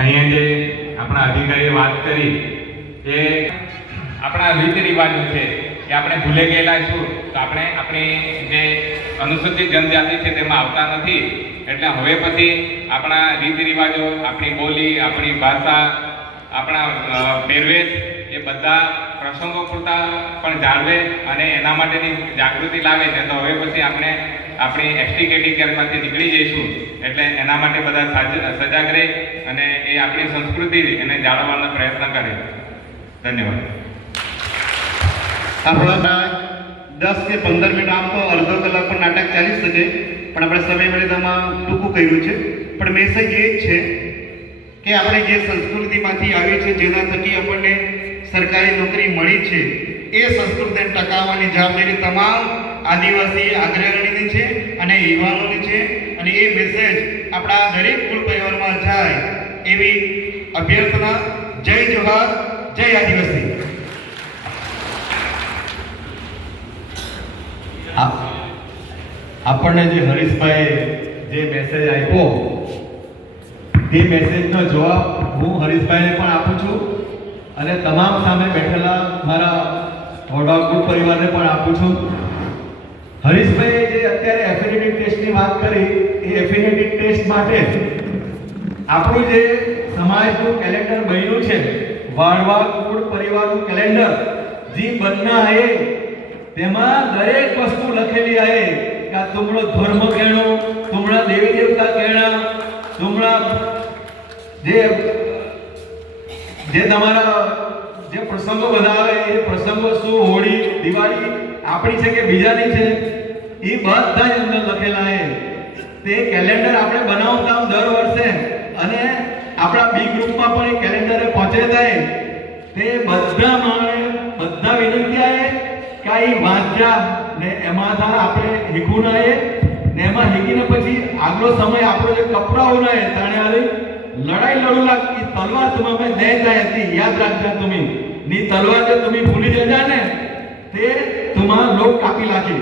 અહીંયા જે આપણા અધિકારીએ વાત કરી, એ આપણા રીત રિવાજો છે કે આપણે ભૂલે ગયેલા છું, તો આપણે આપણી જે અનુસૂચિત જનજાતિ છે તેમાં આવતા નથી, એટલે હવે પછી આપણા રીત રિવાજો, આપણી બોલી, આપણી ભાષા, આપણા પહેરવેશ, એ બધા પ્રસંગો પૂરતા પણ જાળવે અને એના માટેની જાગૃતિ લાવે છે. તો હવે પછી આપણે આપણી એસટી કેટેગરીમાંથી નીકળી જઈશું, એટલે એના માટે બધા સાજ- સજાગ રહે અને એ આપણી સંસ્કૃતિ એને જાળવવાનો પ્રયત્ન કરે. ધન્યવાદ. આપણા દસ કે પંદર મિનિટ, આમ તો અડધો કલાક પણ નાટક ચાલી શકે, પણ આપણે સમય મર્યાદામાં ટૂંકું કહ્યું છે. પણ મેસેજ એ જ છે કે આપણે જે સંસ્કૃતિમાંથી આવી છે, જેના થકી આપણને સરકારી નોકરી મળી છે, એ સંસ્કૃતિને ટકાવવાની જવાબદારી તમામ આદિવાસી અગ્રગણીની છે અને યુવાનોની છે. અને એ મેસેજ આપણા દરેક કુલ પરિવારમાં જાય એવી અભ્યર્થના, જય જોહાર જય આદિવાસી. આપણને જે હરીશભાઈ જે મેસેજ આપ્યો, તે મેસેજનો જવાબ હું હરીશભાઈને પણ આપું છું અને તમામ સામે બેઠેલા મારા વડવા ગ્રુપ પરિવારને પણ આપું છું. હરીશભાઈએ જે અત્યારે એફિનિટી ટેસ્ટની વાત કરી, એ એફિનિટી ટેસ્ટ માટે આપણું જે સમાજનું કેલેન્ડર બન્યું છે, વાળવા કુળ પરિવારનું કેલેન્ડર જે બન્ના હે, તેમાં દરેક વસ્તુ લખેલી હે કે આ તુમડો ધર્મ કેણો તુમડા દેવી દેવતા કેણા તુમડા જે જે તમારા જે પ્રસંગો બધા આવે એ પ્રસંગો શું હોળી, દિવાળી આપણી છે કે બીજાની છે. એ બધા જ અંદર લખેલા એ તે કેલેન્ડર આપણે બનાવતા દર વર્ષે અને આપણા બી ગ્રુપમાં પણ એ કેલેન્ડરે પહોંચે થાય તે બધા માણે બધા વિનંતી આવે કે આ વાંચ્યા ને એમાં થા આપણે હીખું ના એ. ને એમાં હીખીને પછી આગલો સમય આપણો જે કપરાઓ ના એ તાણે આવી લડાઈ લડું લાગતી તલવાર તમે નહીં જાય યાદ રાખજો તમે. ની તલવાર જે તમે ભૂલી જજા ને, તે તમારા લોક કાપી નાખે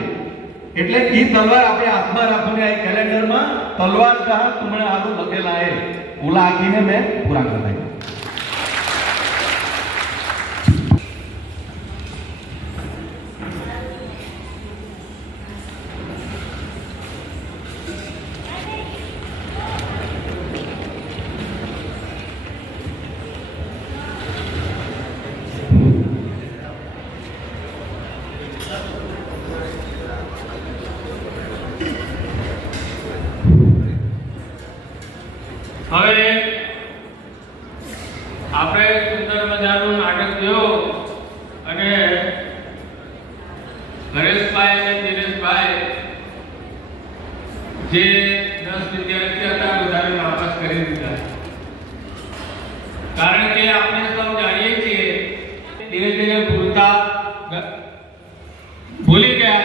એટલે એ તલવાર આપણે હાથમાં રાખીને આ કેલેન્ડરમાં તલવાર કા તમને આનું લખેલા એ. ઓલા આખીને મેં પૂરા કરતા આપણે સુંદર મજાનું નાટક જોયું અને હરેશભાઈ અને દિનેશભાઈ જે દસ વિદ્યાર્થી હતા, બધાને વાપસ કરી દીધા. કારણ કે આપણે સૌ જાણીએ છીએ, ધીરે ધીરે ભૂલતા ભૂલી ગયા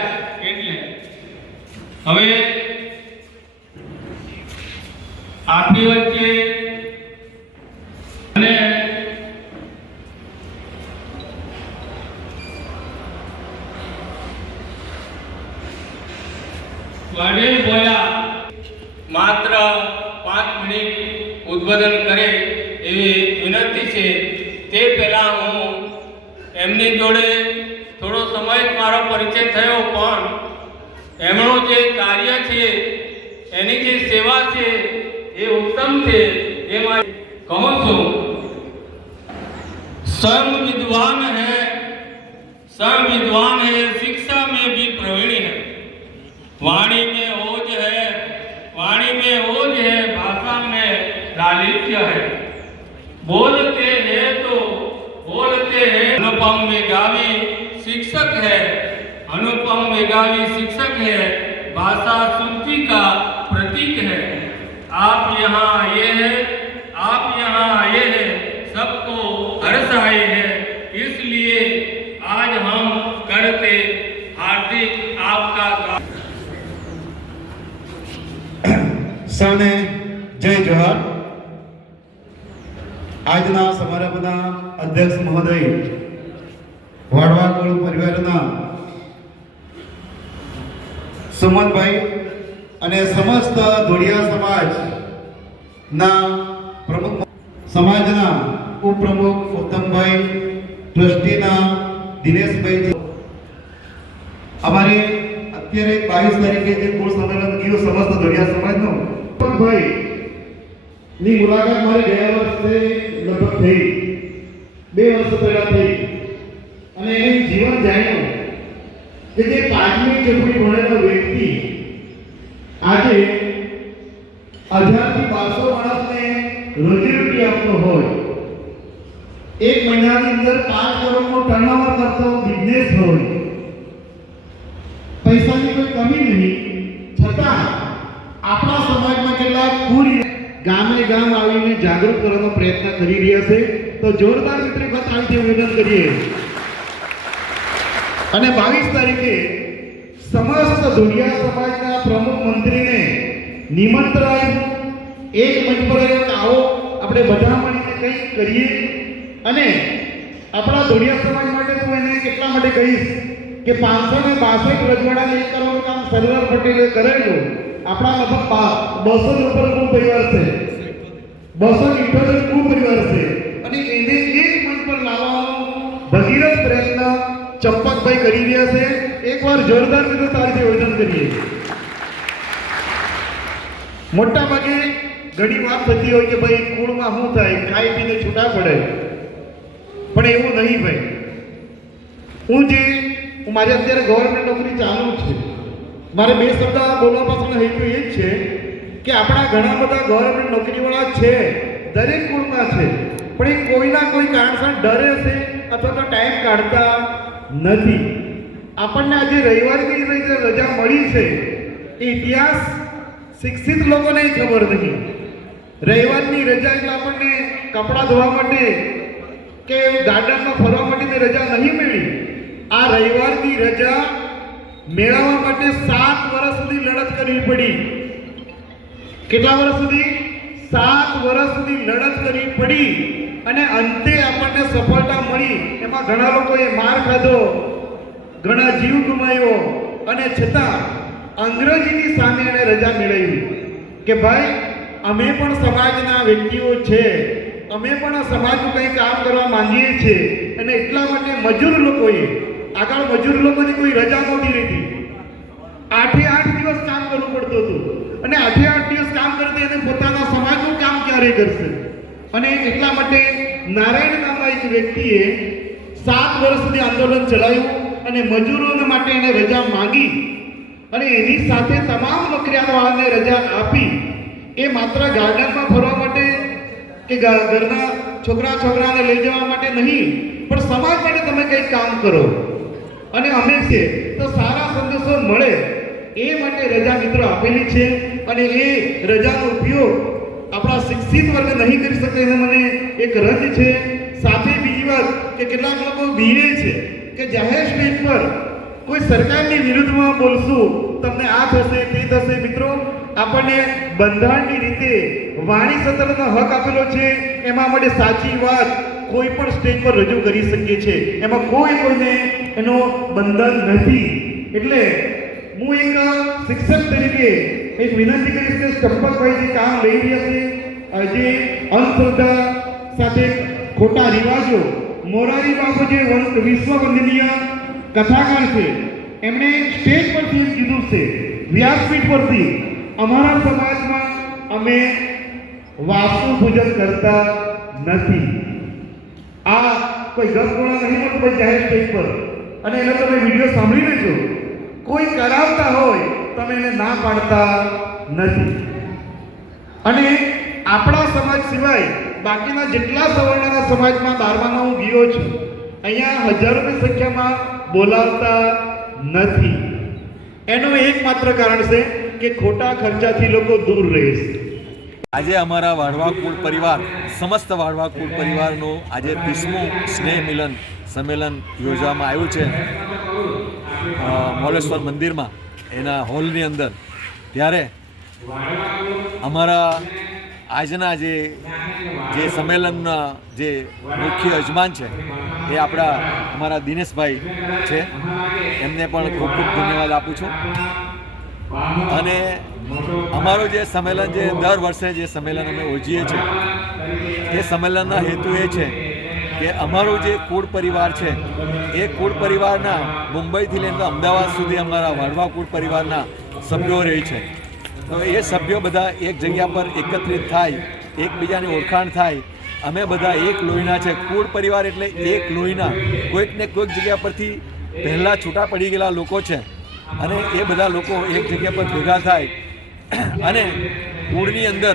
એટલે. હવે આપણી વચ્ચે અને વડીલ બોલ્યા માત્ર પાંચ મિનિટ ઉદ્બોધન કરે એવી વિનંતી છે. તે પહેલાં હું એમની જોડે થોડો સમય મારો પરિચય થયો, પણ એમનું જે કાર્ય છે, એની જે સેવા છે, એ ઉત્તમ છે, એ કહું છું. સ્વયં વિદ્વાન હે સ્વયં વિદ્વાન बोलते हैं तो बोलते हैं। अनुपम मेघावी शिक्षक है। अनुपम मेघावी शिक्षक है। भाषा सुनती का प्रतीक है। आप यहाँ आए हैं। आप यहाँ आए हैं। सबको हर्ष आए हैं। इसलिए आज हम करते हार्दिक आपका सने जय जोहर। આજના સમારંભના અધ્યક્ષ મહોદય, વાડવા કુળ પરિવારના સુમનભાઈ અને સમસ્ત ધોળિયા સમાજના પ્રમુખ સમાજના ઉપપ્રમુખ ઉત્તમભાઈ ટ્રસ્ટીના દિનેશભાઈ. અમારે અત્યારે બાવીસ તારીખે જે કુળ સંમેલન ગયું સમસ્ત ધોળિયા સમાજનું ભાઈ ની મુલાકાત મારી ગયા વર્ષે થઈ. બે વર્ષ પહેલા થઈ. અને એને જીવન જાણ્યું કે જે પાંચમી ચકડી ભણેલો વ્યક્તિ આજે હજારથી બારસો માણસને રોજીરોટી આપતો હોય. એક મહિનાની અંદર પાંચ કરોડનો ટર્નઓવર કરતો બિઝનેસ હોય. પૈસાની કોઈ કમી નહીં. છતાં આપણા સમાજમાં કેટલાક કુરી ગામે ગામ આવીને જાગૃત કરવાનો પ્રયત્ન કરી રહ્યા છે. તો જોરદાર મિત્રો બતાવીથી નિવેદન કરીએ અને બાવીસ તારીખે સમસ્ત ધોળિયા સમાજના પ્રમુખ મંત્રીને નિમંત્રણ. એક મંચ પર આવો, આપણે બધા મળીને કંઈક કરીએ. અને આપણા ધોળિયા સમાજ માટે હું એને કેટલા માટે કહીશ કે પાંચસો ને બાસઠ રજવાડાને એક કરવાનું કામ સરદાર પટેલે કરેલું. આપણા લગભગ બસો જ ઉપર પરિવાર છે. બસો ઇઠોતેર કુલ પરિવાર છે. અને એને એક મંચ પર લાવવાનો ભગીરથ પ્રયત્ન ચંપકભાઈ કરી રહ્યા છે. એકવાર જોરદાર રીતે તારીથી આયોજન કરીએ. મોટા ભાગે ઘણી વાત થતી હોય કે ભાઈ કુળમાં શું થાય? ખાઈ પીને છૂટા પડે. પણ એવું નહીં ભાઈ. હું જે મારે અત્યારે ગવર્મેન્ટ નોકરી ચાલુ છે. મારે બે શબ્દ બોલવા પાછળનો હેતુ એ જ છે કે આપણા ઘણા બધા ગવર્મેન્ટ નોકરીવાળા છે, દરેક કુળમાં છે, પણ એ કોઈના કોઈ કારણસર ડરે છે અથવા તો ટાઈમ કાઢતા નથી. આપણને આજે રવિવારની જે રજા મળી છે, એ ઇતિહાસ શિક્ષિત લોકોને ખબર નથી. રવિવારની રજા એટલે આપણને કપડાં ધોવા માટે કે ગાર્ડનમાં ફરવા માટેની રજા નહીં મળી. આ રવિવારની રજા મેળવવા માટે સાત વર્ષ સુધી લડત કરવી પડી. કેટલા વર્ષ સુધી? સાત વર્ષ સુધી લડત કરવી પડી અને અંતે આપણને સફળતા મળી. એમાં ઘણા લોકોએ માર ખાધો, ઘણા જીવ ગુમાવ્યો અને છતાં અંગ્રેજીની સામે એણે રજા મેળવી કે ભાઈ, અમે પણ સમાજના વ્યક્તિઓ છે. અમે પણ સમાજનું કંઈ કામ કરવા માંગીએ છીએ. અને એટલા માટે મજૂર લોકોએ આગળ મજૂર લોકોની કોઈ રજા નહોતી રહેતી. આઠે આઠ દિવસ કામ કરવું પડતું હતું. અને આઠે આઠ દિવસ કામ કરતી અને પોતાના સમાજનું કામ ક્યારે કરશે? અને એટલા માટે નારાયણ નામના એક વ્યક્તિએ સાત વર્ષ સુધી આંદોલન ચલાવ્યું અને મજૂરોને માટે એને રજા માંગી અને એની સાથે તમામ વકરિયાવાળાને રજા આપી. એ માત્ર ગાર્ડનમાં ફરવા માટે કે ઘરના છોકરા છોકરાને લઈ જવા માટે નહીં, પણ સમાજ માટે તમે કંઈક કામ કરો. અને અમે છે, તો સારા સંદેશો મળે એ માટે રજા મિત્રો આપેલી છે અને એ રજાનો ઉપયોગ આપણા શિક્ષિત વર્ગ નહીં કરી શકે એને મને એક રંજ છે. સાથે બીજી વાત કે કેટલાક લોકો બીવે છે કે જાહેર સ્ટેજ પર કોઈ સરકારની વિરુદ્ધમાં બોલશું, તમને આ થશે, તે થશે. મિત્રો, આપણને બંધારણની રીતે વાણી સત્રનો હક આપેલો છે. એમાં માટે સાચી વાત કોઈ પણ સ્ટેજ પર રજૂ કરી શકીએ છીએ. એમાં કોઈ કોઈને એનો બંધન નથી. એટલે હું એક શિક્ષક તરીકે એક વિનંતી કરીશ કે ચંપકભાઈ જે કામ લઈ રહ્યા છે જે અંધશ્રદ્ધા સાથે ખોટા રિવાજો, મોરારી બાપુ જે વં- વિશ્વ વંદનીય કથાકાર છે એમણે સ્ટેજ પરથી કીધું છે, વ્યાસપીઠ પરથી, અમારા સમાજમાં અમે વાસ્તુ પૂજન કરતા નથી. આ કોઈ ગપગોળા નહીં મળતું ભાઈ જાહેર સ્ટેજ પર. અને એનો તમે વીડિયો સાંભળી લેજો. કોઈ કરાવતા હોય, તમે એને ના પાડતા નથી. અને આપણા સમાજ સિવાય બાકીના જેટલા સવર્ણના સમાજમાં બારમાનો હું ગયો છું, અહીંયા હજારોની સંખ્યામાં બોલાવતા નથી. એનું એકમાત્ર કારણ છે કે ખોટા ખર્ચાથી લોકો દૂર રહે છે. આજે અમારા વાડવા કુળ પરિવાર સમસ્ત વાળવા કુળ પરિવારનું આજે ત્રીસમું સ્નેહ મિલન સંમેલન યોજવામાં આવ્યું છે. મોલેશ્વર મંદિરમાં, એના હોલની અંદર. ત્યારે અમારા આજના જે જે સંમેલનના જે મુખ્ય યજમાન છે, એ આપણા, અમારા દિનેશભાઈ છે. એમને પણ ખૂબ ખૂબ ધન્યવાદ આપું છું. અને અમારું જે સંમેલન જે દર વર્ષે જે સંમેલન અમે યોજીએ છીએ એ સંમેલનના હેતુ એ છે કે અમારું જે કુળ પરિવાર છે, એ કુળ પરિવારના મુંબઈથી લઈને અમદાવાદ સુધી અમારા વાડવા કુળ પરિવારના સભ્યો રહે છે. તો એ સભ્યો બધા એક જગ્યા પર એકત્રિત થાય, એકબીજાની ઓળખાણ થાય. અમે બધા એક લોહીના છે. કુળ પરિવાર એટલે એક લોહીના. કોઈક ને કોઈક જગ્યા પરથી પહેલાં છૂટા પડી ગયેલા લોકો છે અને એ બધા લોકો એક જગ્યા પર ભેગા થાય. અને કુળની અંદર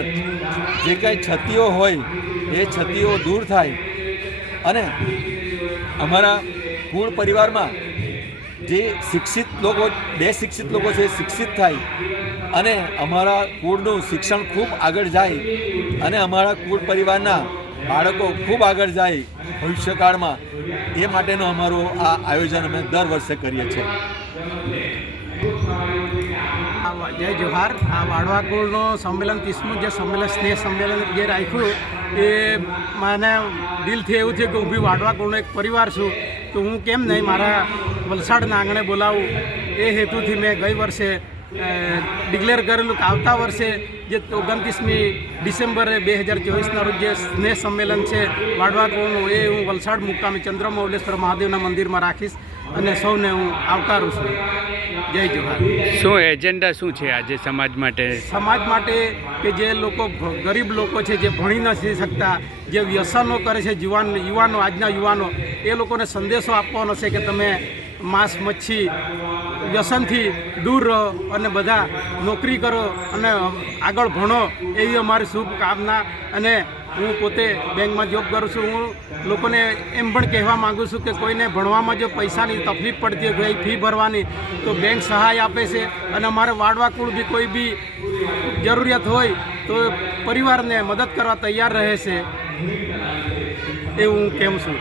જે કાંઈ છતીઓ હોય, એ છતીઓ દૂર થાય. અને અમારા કુળ પરિવારમાં જે શિક્ષિત લોકો બે શિક્ષિત લોકો છે શિક્ષિત થાય. અને અમારા કુળનું શિક્ષણ ખૂબ આગળ જાય અને અમારા કુળ પરિવારના બાળકો ખૂબ આગળ જાય ભવિષ્યકાળમાં. એ માટેનું અમારું આ આયોજન અમે દર વર્ષે કરીએ છીએ. જય જોહાર. આ વાડવા કુળનો સંમેલન, ત્રીસમું જે સંમેલન, સ્નેહ સંમેલન જે રાખ્યું એ મને દિલથી એવું થયું કે હું બી વાડવા કુળનો એક પરિવાર છું. તો હું કેમ નહીં મારા વલસાડના આંગણે બોલાવું? એ હેતુથી મેં ગઈ વર્ષે ડિક્લેર કરેલું કે આવતા વર્ષે જે ઓગણત્રીસમી ડિસેમ્બરે બે હજાર ચોવીસના રોજ જે સ્નેહ સંમેલન છે વાડવા કોણનું એ હું વલસાડ મુકામે ચંદ્રમૌલેશ્વર મહાદેવના મંદિરમાં રાખીશ અને સૌને હું આવકારું છું. જય જોહાર શું એજન્ડા શું છે આજે સમાજ માટે? સમાજ માટે કે જે લોકો ગરીબ લોકો છે જે ભણી નથી શકતા જે વ્યસનો કરે છે યુવાન યુવાનો આજના યુવાનો એ લોકોને સંદેશો આપવાનો છે કે તમે માંસ મચ્છી વ્યસનથી દૂર રહો અને બધા નોકરી કરો અને આગળ ભણો એવી અમારી શુભકામના અને હું પોતે બેંકમાં જોબ કરું છું. હું લોકોને એમ પણ કહેવા માગું છું કે કોઈને ભણવામાં જો પૈસાની તકલીફ પડતી હોય ફી ભરવાની, તો બેંક સહાય આપે છે અને અમારે વાડવા કુળ બી કોઈ બી જરૂરિયાત હોય, તો પરિવારને મદદ કરવા તૈયાર રહે છે. એવું હું કેમ છું?